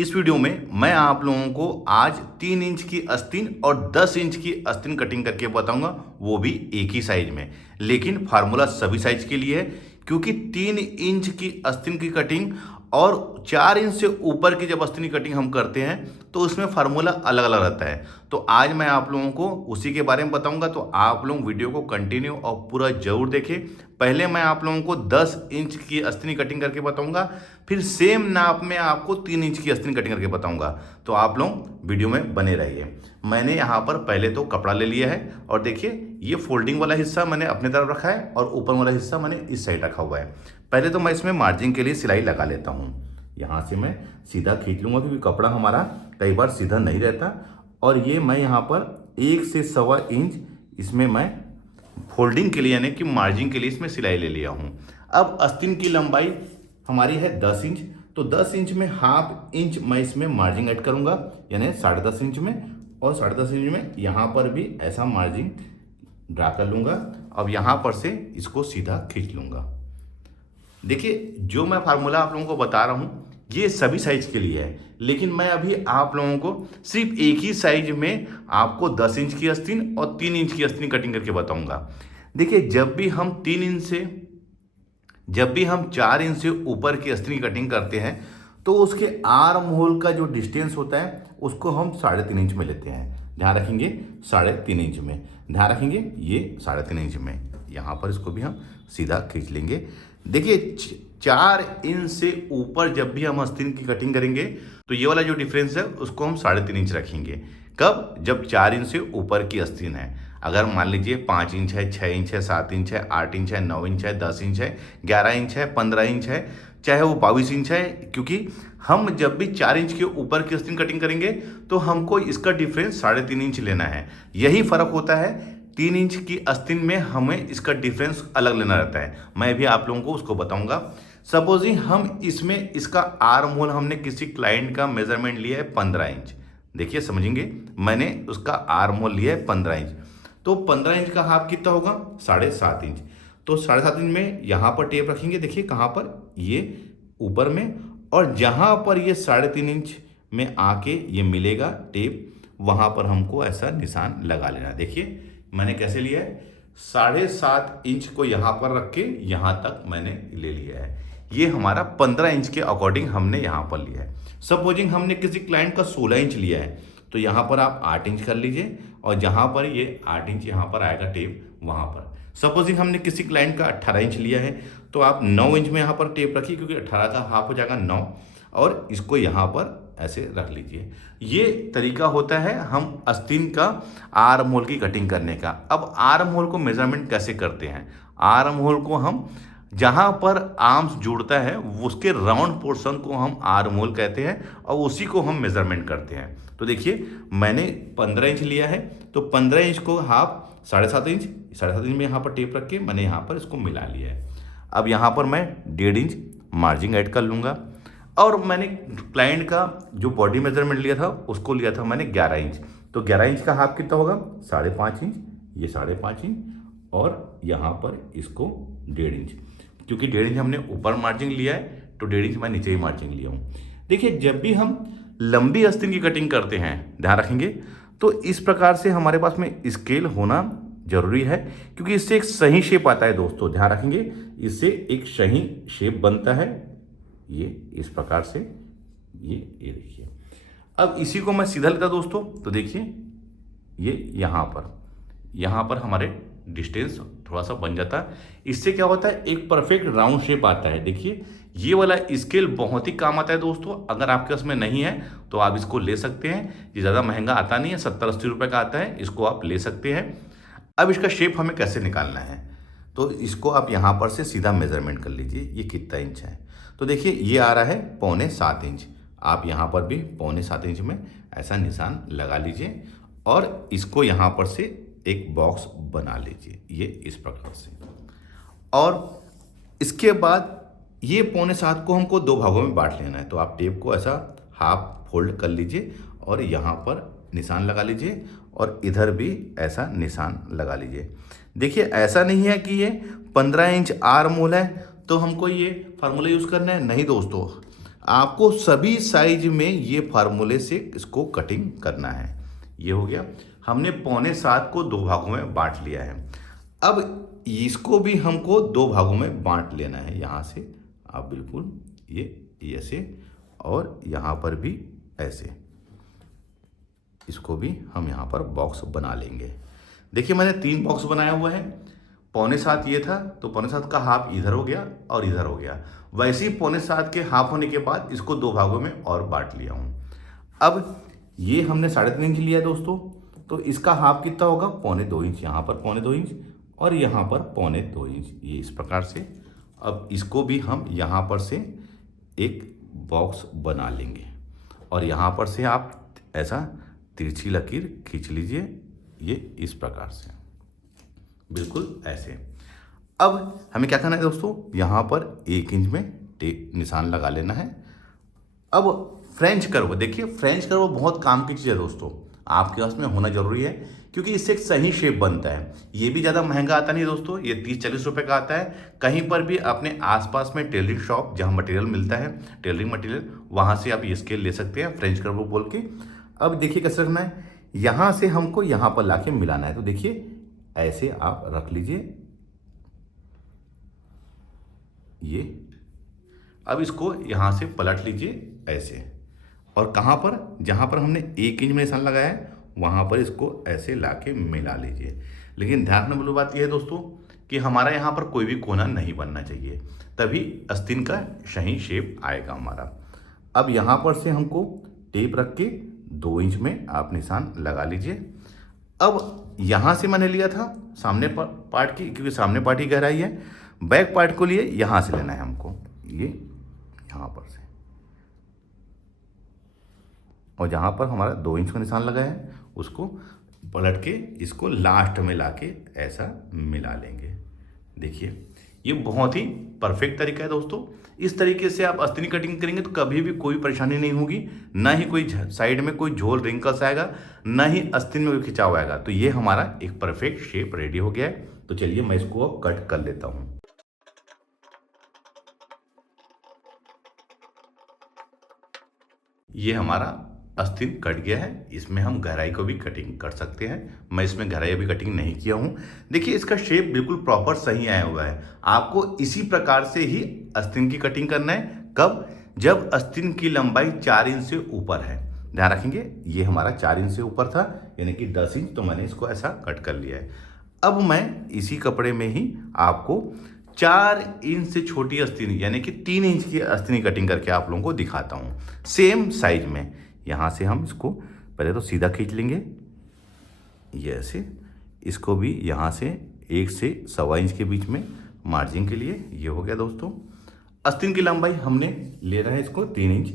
इस वीडियो में मैं आप लोगों को आज 3 इंच की आस्तीन और 10 इंच की आस्तीन कटिंग करके बताऊंगा, वो भी एक ही साइज में। लेकिन फार्मूला सभी साइज के लिए है, क्योंकि 3 इंच की आस्तीन की कटिंग और 4 इंच से ऊपर की जब आस्तीन की कटिंग हम करते हैं तो उसमें फार्मूला अलग अलग रहता है। तो आज मैं आप लोगों को उसी के बारे में बताऊंगा, तो आप लोग वीडियो को कंटिन्यू और पूरा जरूर देखें। पहले मैं आप लोगों को 10 इंच की आस्तीन कटिंग करके बताऊंगा, फिर सेम नाप में आपको 3 इंच की आस्तीन कटिंग करके बताऊंगा। तो आप लोग वीडियो में बने रहिए। मैंने यहाँ पर पहले तो कपड़ा ले लिया है और देखिए ये फोल्डिंग वाला हिस्सा मैंने अपने तरफ रखा है और ऊपर वाला हिस्सा मैंने इस साइड रखा हुआ है। पहले तो मैं इसमें मार्जिन के लिए सिलाई लगा लेता हूँ। यहाँ से मैं सीधा खींच लूँगा, क्योंकि कपड़ा हमारा कई बार सीधा नहीं रहता। और ये मैं यहाँ पर 1 से 1.25 इंच इसमें मैं फोल्डिंग के लिए यानी कि मार्जिन के लिए इसमें सिलाई ले लिया हूँ। अब आस्तीन की लंबाई हमारी है 10 इंच, तो 10 इंच में ½ इंच मैं इसमें मार्जिन ऐड करूँगा, यानी 10.5 इंच में। और 10.5 इंच में यहाँ पर भी ऐसा मार्जिन ड्रा कर लूँगा। अब यहाँ पर से इसको सीधा खींच लूँगा। देखिए जो मैं फार्मूला आप लोगों को बता रहा हूँ ये सभी साइज के लिए है, लेकिन मैं अभी आप लोगों को सिर्फ एक ही साइज में आपको 10 इंच की आस्तीन और 3 इंच की आस्तीन कटिंग करके बताऊंगा। देखिए जब भी हम 4 इंच से ऊपर की आस्तीन की कटिंग करते हैं तो उसके आर्म होल का जो डिस्टेंस होता है उसको हम 3.5 इंच में लेते हैं। ध्यान रखेंगे 3.5 इंच में, ध्यान रखेंगे ये 3.5 इंच में। यहाँ पर इसको भी हम सीधा खींच लेंगे। देखिए 4 इंच से ऊपर जब भी हम आस्तीन की कटिंग करेंगे तो ये वाला जो डिफरेंस है उसको हम 3.5 इंच रखेंगे। कब? जब 4 इंच से ऊपर की आस्तीन है। अगर मान लीजिए 5 इंच है, 6 इंच है, 7 इंच है, 8 इंच है, 9 इंच है, 10 इंच है, 11 इंच है, 15 इंच है, चाहे वो 22 इंच है, क्योंकि हम जब भी 4 इंच के ऊपर की आस्तीन कटिंग करेंगे तो हमको इसका डिफरेंस 3.5 इंच लेना है। यही फर्क होता है। 3 इंच की आस्तीन में हमें इसका डिफरेंस अलग लेना रहता है। मैं भी आप लोगों को उसको बताऊंगा। सपोजिंग हम इसमें इसका आर्म होल हमने किसी क्लाइंट का मेजरमेंट लिया है 15 इंच। देखिए समझेंगे, मैंने उसका आर्म होल लिया है 15 इंच, तो 15 इंच का हाफ कितना होगा? 7.5 इंच। तो 7.5 इंच में यहाँ पर टेप रखेंगे। देखिए कहाँ पर? ये ऊपर में, और जहाँ पर ये 3.5 इंच में आके ये मिलेगा टेप, वहाँ पर हमको ऐसा निशान लगा लेना। देखिए मैंने कैसे लिया है, 7.5 इंच को यहाँ पर रख के यहाँ तक मैंने ले लिया है। ये हमारा 15 इंच के अकॉर्डिंग हमने यहाँ पर लिया है। सपोजिंग हमने किसी क्लाइंट का 16 इंच लिया है तो यहाँ पर आप 8 इंच कर लीजिए, और जहाँ पर ये 8 इंच यहाँ पर आएगा टेप वहाँ पर। सपोजिंग हमने किसी क्लाइंट का 18 इंच लिया है तो आप 9 इंच में यहाँ पर टेप रखिए, क्योंकि 18 का हाफ हो जाएगा 9, और इसको यहाँ पर ऐसे रख लीजिए। ये तरीका होता है हम आस्तीन का आर्म होल की कटिंग करने का। अब आर्म होल को मेजरमेंट कैसे करते हैं? आर्म होल को हम जहाँ पर आर्म्स जुड़ता है उसके राउंड पोर्शन को हम आर्म होल कहते हैं, और उसी को हम मेजरमेंट करते हैं। तो देखिए मैंने 15 इंच लिया है, तो 15 इंच को हाफ 7.5 इंच, 7.5 इंच में यहाँ पर टेप रख के मैंने यहाँ पर इसको मिला लिया है। अब यहाँ पर मैं 1.5 इंच मार्जिन ऐड कर लूँगा। और मैंने क्लाइंट का जो बॉडी मेजरमेंट लिया था उसको लिया था मैंने 11 इंच, तो 11 इंच का हाफ कितना होगा? 5.5 इंच। ये 5.5 इंच, और यहाँ पर इसको 1.5 इंच, क्योंकि 1.5 इंच हमने ऊपर मार्जिन लिया है तो 1.5 इंच मैं नीचे ही मार्जिन लिया हूँ। देखिए जब भी हम लंबी आस्तीन की कटिंग करते हैं, ध्यान रखेंगे, तो इस प्रकार से हमारे पास में स्केल होना जरूरी है, क्योंकि इससे एक सही शेप आता है दोस्तों। ध्यान रखेंगे, इससे एक सही शेप बनता है। ये इस प्रकार से, ये देखिए। अब इसी को मैं सीधा लेता दोस्तों, तो देखिए ये यहाँ पर हमारे डिस्टेंस थोड़ा सा बन जाता है। इससे क्या होता है, एक परफेक्ट राउंड शेप आता है। देखिए ये वाला स्केल बहुत ही काम आता है दोस्तों। अगर आपके पास में नहीं है तो आप इसको ले सकते हैं। ये ज़्यादा महंगा आता नहीं है, 70-80 रुपये का आता है, इसको आप ले सकते हैं। अब इसका शेप हमें कैसे निकालना है, तो इसको आप यहाँ पर से सीधा मेजरमेंट कर लीजिए, ये कितना इंच है। तो देखिए ये आ रहा है 6.25 इंच। आप यहाँ पर भी 6.25 इंच में ऐसा निशान लगा लीजिए, और इसको यहाँ पर से एक बॉक्स बना लीजिए, ये इस प्रकार से। और इसके बाद ये 6.25 को हमको 2 भागों में बांट लेना है। तो आप टेप को ऐसा हाफ फोल्ड कर लीजिए और यहाँ पर निशान लगा लीजिए, और इधर भी ऐसा निशान लगा लीजिए। देखिए ऐसा नहीं है कि ये 15 इंच आर्म होल है तो हमको ये फार्मूला यूज़ करना है, नहीं दोस्तों। आपको सभी साइज में ये फार्मूले से इसको कटिंग करना है। ये हो गया, हमने 6.25 को 2 भागों में बांट लिया है। अब इसको भी हमको 2 भागों में बांट लेना है। यहाँ से आप बिल्कुल ये ऐसे, और यहाँ पर भी ऐसे, इसको भी हम यहाँ पर बॉक्स बना लेंगे। देखिए मैंने 3 बॉक्स बनाया हुआ है। 6.25 ये था, तो 6.25 का हाफ इधर हो गया और इधर हो गया। वैसे ही 6.25 के हाफ होने के बाद इसको 2 भागों में और बांट लिया हूँ। अब ये हमने 3.5 इंच लिया दोस्तों, तो इसका हाफ कितना होगा? 2.25 इंच। यहाँ पर 2.25 इंच और यहाँ पर 2.25 इंच, ये इस प्रकार से। अब इसको भी हम यहाँ पर से एक बॉक्स बना लेंगे और यहाँ पर से आप ऐसा तिरछी लकीर खींच लीजिए, ये इस प्रकार से, बिल्कुल ऐसे। अब हमें क्या करना है दोस्तों, यहाँ पर 1 इंच में निशान लगा लेना है। अब फ्रेंच कर्व, देखिए फ्रेंच कर्व बहुत काम की चीज़ है दोस्तों, आपके पास में होना जरूरी है, क्योंकि इससे एक सही शेप बनता है। ये भी ज़्यादा महंगा आता नहीं दोस्तों, ये 30-40 रुपए का आता है। कहीं पर भी अपने आसपास में टेलरिंग शॉप जहाँ मटेरियल मिलता है, टेलरिंग मटेरियल, वहाँ से आप ये स्केल ले सकते हैं, फ्रेंच कर्व बोल के। अब देखिए कैसे रखना है, यहाँ से हमको यहाँ पर लाके मिलाना है। तो देखिए ऐसे आप रख लीजिए ये। अब इसको यहाँ से पलट लीजिए ऐसे, और कहाँ पर, जहाँ पर हमने 1 इंच में निशान लगाया है वहाँ पर इसको ऐसे लाके मिला लीजिए। लेकिन ध्यान रखने वाली बात यह है दोस्तों कि हमारा यहाँ पर कोई भी कोना नहीं बनना चाहिए, तभी आस्तीन का सही शेप आएगा हमारा। अब यहाँ पर से हमको टेप रख के 2 इंच में आप निशान लगा लीजिए। अब यहाँ से मैंने लिया था सामने पार्ट की, क्योंकि सामने पार्ट की गहराई है। बैक पार्ट को लिए यहाँ से लेना है हमको, ये यहाँ पर से, और जहाँ पर हमारा 2 इंच का निशान लगा है उसको पलट के इसको लास्ट में लाके ऐसा मिला लेंगे। देखिए ये बहुत ही परफेक्ट तरीका है दोस्तों। इस तरीके से आप आस्तीन कटिंग करेंगे तो कभी भी कोई परेशानी नहीं होगी, ना ही कोई साइड में कोई झोल रिंकल्स आएगा, ना ही आस्तीन में कोई खिंचाव आएगा। तो ये हमारा एक परफेक्ट शेप रेडी हो गया है। तो चलिए मैं इसको अब कट कर लेता हूँ। ये हमारा आस्तीन कट गया है। इसमें हम गहराई को भी कटिंग कर सकते हैं। मैं इसमें गहराई अभी कटिंग नहीं किया हूँ। देखिए इसका शेप बिल्कुल प्रॉपर सही आया हुआ है। आपको इसी प्रकार से ही आस्तीन की कटिंग करना है। कब? जब आस्तीन की लंबाई 4 इंच से ऊपर है। ध्यान रखेंगे, ये हमारा 4 इंच से ऊपर था, यानी कि 10 इंच, तो मैंने इसको ऐसा कट कर लिया है। अब मैं इसी कपड़े में ही आपको 4 इंच से छोटी आस्तीन, यानी कि 3 इंच की आस्तीन कटिंग करके आप लोगों को दिखाता हूँ सेम साइज में। यहाँ से हम इसको पहले तो सीधा खींच लेंगे, ये ऐसे। इसको भी यहाँ से 1 से 1.25 इंच के बीच में मार्जिन के लिए। ये हो गया दोस्तों। आस्तीन की लंबाई हमने ले रहे हैं इसको 3 इंच,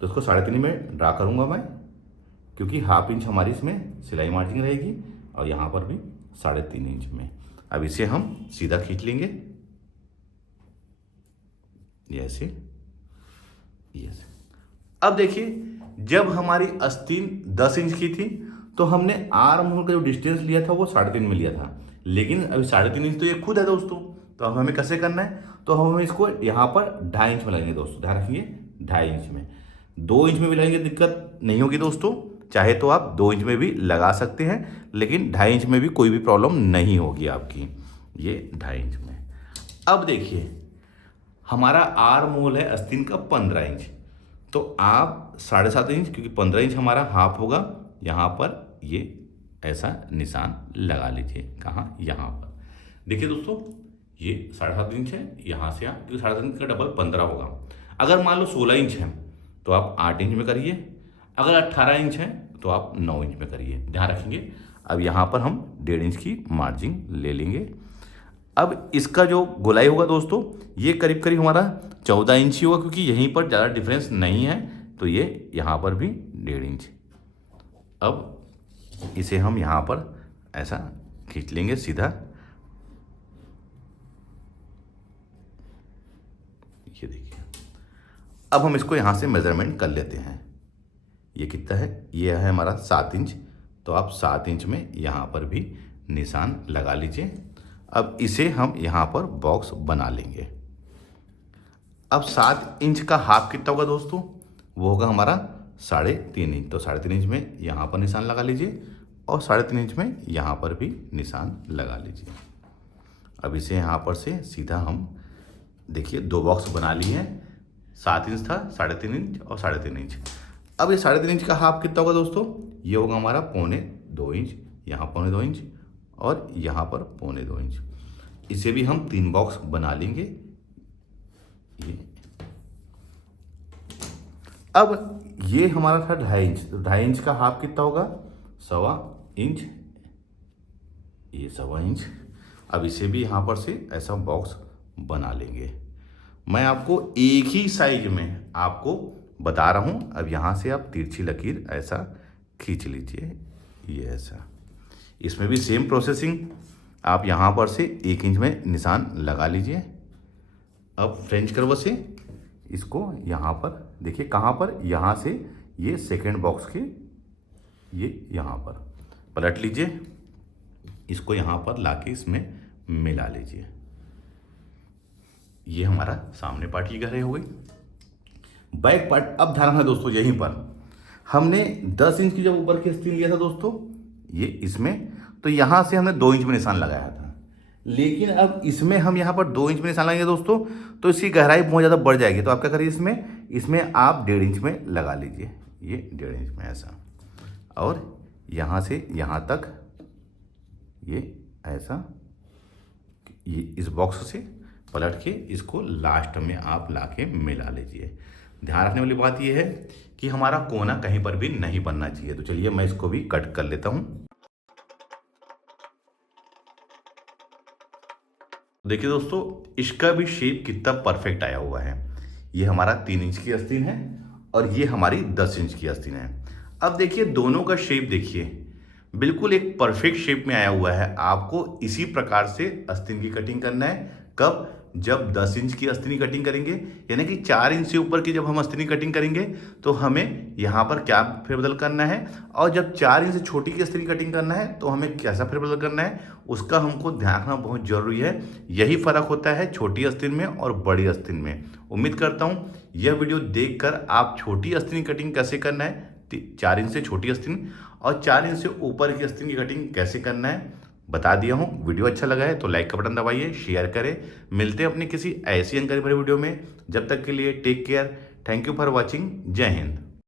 तो इसको 3.5 में ड्रा करूँगा मैं, क्योंकि हाफ इंच हमारी इसमें सिलाई मार्जिन रहेगी, और यहाँ पर भी 3.5 इंच में। अब इसे हम सीधा खींच लेंगे, ये ऐसे, ये ऐसे। अब देखिए जब हमारी आस्तीन 10 इंच की थी तो हमने आर्म होल का जो डिस्टेंस लिया था वो 3.5 में लिया था, लेकिन अभी 3.5 इंच तो ये खुद है दोस्तों। तो अब हमें कैसे करना है, तो हम इसको यहाँ पर 2.5 इंच में लगेंगे दोस्तों। ध्यान रखिए 2.5 इंच में, 2 इंच में भी लगेंगे दिक्कत नहीं होगी दोस्तों। चाहे तो आप 2 इंच में भी लगा सकते हैं, लेकिन 2.5 इंच में भी कोई भी प्रॉब्लम नहीं होगी आपकी। ये 2.5 इंच में। अब देखिए हमारा आर्म होल है आस्तीन का 15 इंच, तो आप 7.5 इंच, क्योंकि 15 इंच हमारा हाफ होगा, यहाँ पर ये ऐसा निशान लगा लीजिए। कहाँ? यहाँ पर। देखिए दोस्तों ये 7.5 इंच है, यहाँ से आप, क्योंकि 7.5 इंच का डबल 15 होगा। अगर मान लो 16 इंच है तो आप 8 इंच में करिए, अगर 18 इंच है तो आप 9 इंच में करिए। ध्यान रखेंगे। अब यहाँ पर हम 1.5 इंच की मार्जिन ले लेंगे। अब इसका जो गोलाई होगा दोस्तों, ये करीब करीब हमारा 14 इंच ही होगा, क्योंकि यहीं पर ज़्यादा डिफरेंस नहीं है, तो ये यहाँ पर भी 1.5 इंच। अब इसे हम यहाँ पर ऐसा खींच लेंगे सीधा, ये देखिए। अब हम इसको यहाँ से मेजरमेंट कर लेते हैं। ये कितना है? ये है हमारा 7 इंच, तो आप 7 इंच में यहाँ पर भी निशान लगा लीजिए। अब इसे हम यहाँ पर बॉक्स बना लेंगे। अब 7 इंच का हाफ कितना होगा दोस्तों, वो होगा हमारा 3.5 इंच। तो 3.5 इंच में यहाँ पर निशान लगा लीजिए और 3.5 इंच में यहाँ पर भी निशान लगा लीजिए। अब इसे यहाँ पर से सीधा हम देखिए 2 बॉक्स बना लिए हैं। 7 इंच था, 3.5 इंच और 3.5 इंच। अब ये 3.5 इंच का हाफ कितना होगा दोस्तों, ये होगा हमारा 2.25 इंच। यहाँ 2.25 इंच और यहाँ पर 2.25 इंच। इसे भी हम 3 बॉक्स बना लेंगे। ये अब ये हमारा था 2.5 इंच, तो 2.5 इंच का हाफ कितना होगा, 1.25 इंच। ये 1.25 इंच। अब इसे भी यहाँ पर से ऐसा बॉक्स बना लेंगे। मैं आपको एक ही साइज में आपको बता रहा हूँ। अब यहाँ से आप तिरछी लकीर ऐसा खींच लीजिए, ये ऐसा। इसमें भी सेम प्रोसेसिंग, आप यहाँ पर से 1 इंच में निशान लगा लीजिए। अब फ्रेंच कर्व से इसको यहाँ पर देखिए, कहाँ पर, यहाँ से ये सेकेंड बॉक्स के ये यहाँ पर पलट लीजिए। इसको यहाँ पर लाके इसमें मिला लीजिए। ये हमारा सामने पार्ट की गहराई हो गई। बैक पार्ट अब ध्यान रखना दोस्तों, यहीं पर हमने 10 इंच की जब ऊपर की आस्तीन लिया था दोस्तों, ये इसमें, तो यहाँ से हमने 2 इंच में निशान लगाया था। लेकिन अब इसमें हम यहाँ पर 2 इंच में निशान लगाएंगे दोस्तों, तो इसकी गहराई बहुत ज़्यादा बढ़ जाएगी। तो आप क्या करिए, इसमें आप 1.5 इंच में लगा लीजिए, ये 1.5 इंच में ऐसा। और यहाँ से यहाँ तक ये ऐसा, ये इस बॉक्स से पलट के इसको लास्ट में आप लाके मिला लीजिए। ध्यान रखने वाली बात यह है कि हमारा कोना कहीं पर भी नहीं बनना चाहिए। तो चलिए मैं इसको भी कट कर लेता हूं। देखिए दोस्तों, इसका भी शेप कितना परफेक्ट आया हुआ है। ये हमारा 3 इंच की आस्तीन है और ये हमारी 10 इंच की आस्तीन है। अब देखिए दोनों का शेप देखिए, बिल्कुल एक परफेक्ट शेप में आया हुआ है। आपको इसी प्रकार से आस्तीन की कटिंग करना है। कब, जब 10 इंच की आस्तीन कटिंग करेंगे, यानी कि 4 इंच से ऊपर की जब हम आस्तीन कटिंग करेंगे तो हमें यहाँ पर क्या फेरबदल करना है, और जब 4 इंच से छोटी की आस्तीन कटिंग करना है तो हमें कैसा फेरबदल करना है, उसका हमको ध्यान रखना बहुत जरूरी है। यही फर्क होता है छोटी आस्तीन में और बड़ी आस्तीन में। उम्मीद करता हूँ यह वीडियो देखकर आप छोटी आस्तीन कटिंग कैसे करना है, 4 इंच से छोटी आस्तीन, और 4 इंच से ऊपर की आस्तीन की कटिंग कैसे करना है बता दिया हूँ। वीडियो अच्छा लगा है तो लाइक का बटन दबाइए, शेयर करें। मिलते हैं अपनी किसी ऐसी जानकारी भरी वीडियो में। जब तक के लिए take care. Thank you for watching. जय हिंद।